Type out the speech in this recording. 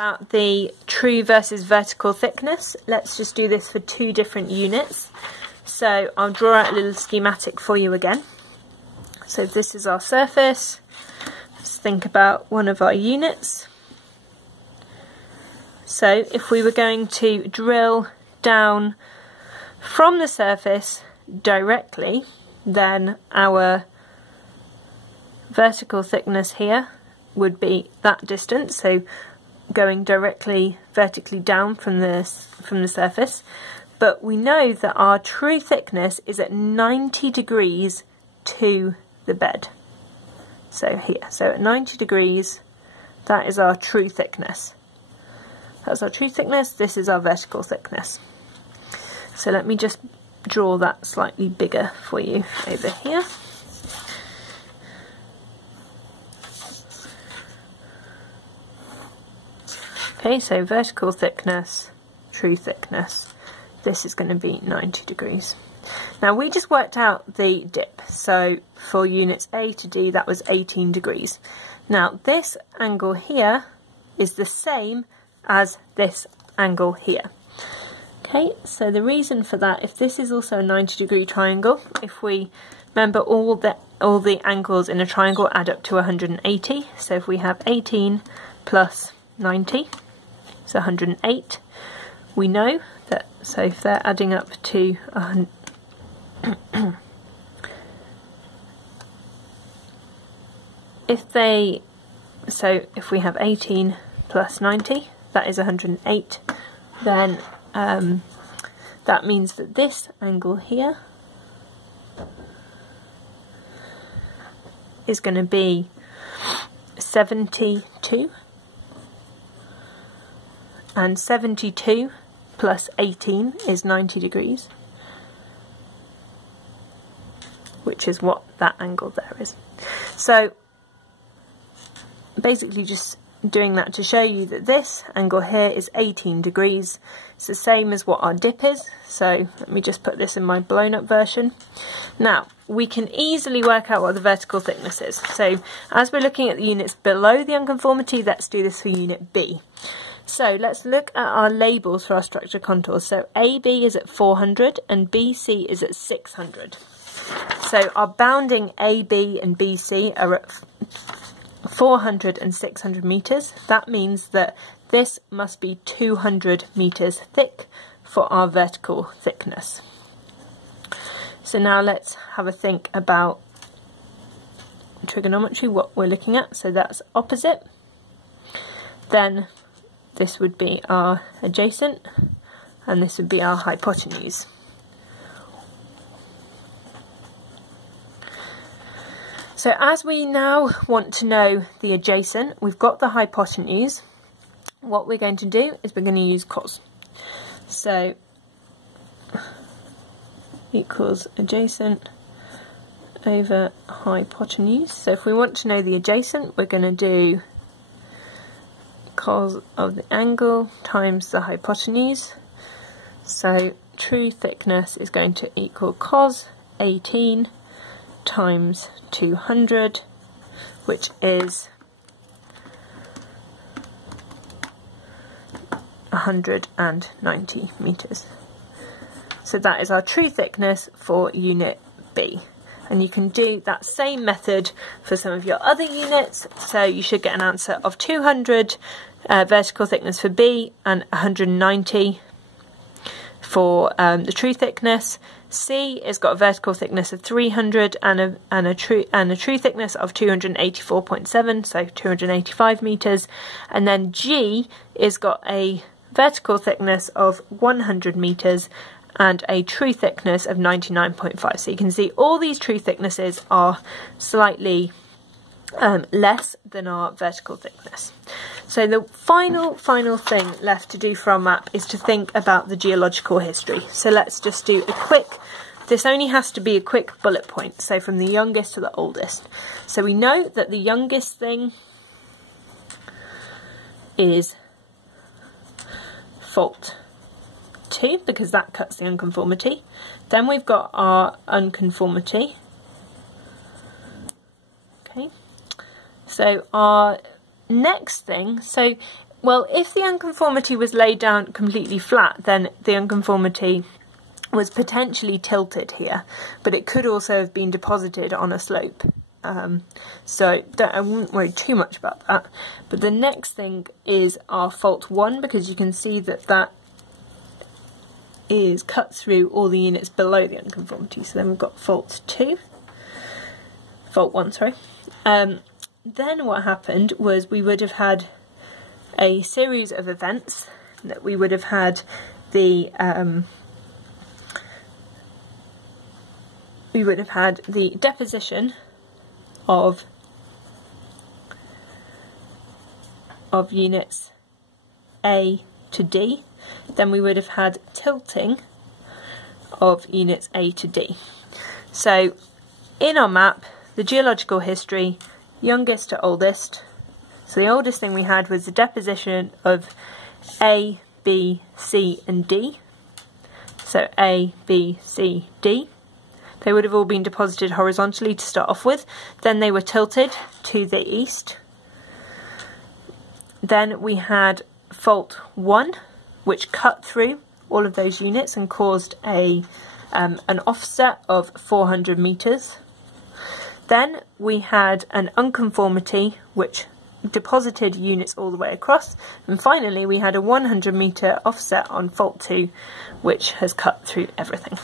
About the true versus vertical thickness, let's just do this for two different units. So I'll draw out a little schematic for you again. So this is our surface. Let's think about one of our units. So if we were going to drill down from the surface directly, then our vertical thickness here would be that distance, so going directly vertically down from the surface. But we know that our true thickness is at 90 degrees to the bed. So here, so at 90 degrees, that is our true thickness. That's our true thickness, this is our vertical thickness. So let me just draw that slightly bigger for you over here. Okay, so vertical thickness, true thickness, this is going to be 90 degrees. Now we just worked out the dip, so for units A to D that was 18 degrees. Now this angle here is the same as this angle here. Okay, so the reason for that, if this is also a 90-degree triangle, if we remember all the angles in a triangle add up to 180, so if we have 18 plus 90, so 108, we know that, so if they're adding up to 100, if we have 18 plus 90, that is 108, then that means that this angle here is going to be 72, and 72 plus 18 is 90 degrees, which is what that angle there is. So basically just doing that to show you that this angle here is 18 degrees. It's the same as what our dip is, so let me just put this in my blown up version. Now we can easily work out what the vertical thickness is. So as we're looking at the units below the unconformity, let's do this for unit B. So let's look at our labels for our structure contours. So AB is at 400 and BC is at 600. So our bounding AB and BC are at 400 and 600 meters. That means that this must be 200 meters thick for our vertical thickness. So now let's have a think about trigonometry, what we're looking at. So that's opposite. Then this would be our adjacent, and this would be our hypotenuse. So as we now want to know the adjacent, we've got the hypotenuse. What we're going to do is we're going to use cos. So equals adjacent over hypotenuse. So if we want to know the adjacent, we're going to do cos of the angle times the hypotenuse. So true thickness is going to equal cos 18 times 200, which is 190 meters. So that is our true thickness for unit B. And you can do that same method for some of your other units. So you should get an answer of 200 vertical thickness for B and 190 for the true thickness. C has got a vertical thickness of 300 and a true thickness of 284.7, so 285 meters. And then G has got a vertical thickness of 100 meters and a true thickness of 99.5. So you can see all these true thicknesses are slightly less than our vertical thickness. So the final thing left to do for our map is to think about the geological history. So let's just do a quick, this only has to be a quick bullet point, so from the youngest to the oldest. So we know that the youngest thing is fault 2, because that cuts the unconformity. Then we've got our unconformity. Okay, so our next thing, so Well, if the unconformity was laid down completely flat, then the unconformity was potentially tilted here, but it could also have been deposited on a slope. So I wouldn't worry too much about that. But the next thing is our fault 1, because you can see that that is cut through all the units below the unconformity. So then we've got fault 1, sorry. Then what happened was we would have had a series of events, that we would have had the deposition of units A to D. Then we would have had tilting of units A to D. So in our map, the geological history, youngest to oldest. So the oldest thing we had was the deposition of A, B, C and D. So A, B, C, D. They would have all been deposited horizontally to start off with. Then they were tilted to the east. Then we had fault 1, which cut through all of those units and caused an offset of 400 meters. Then we had an unconformity which deposited units all the way across, and finally we had a 100 meter offset on fault 2 which has cut through everything.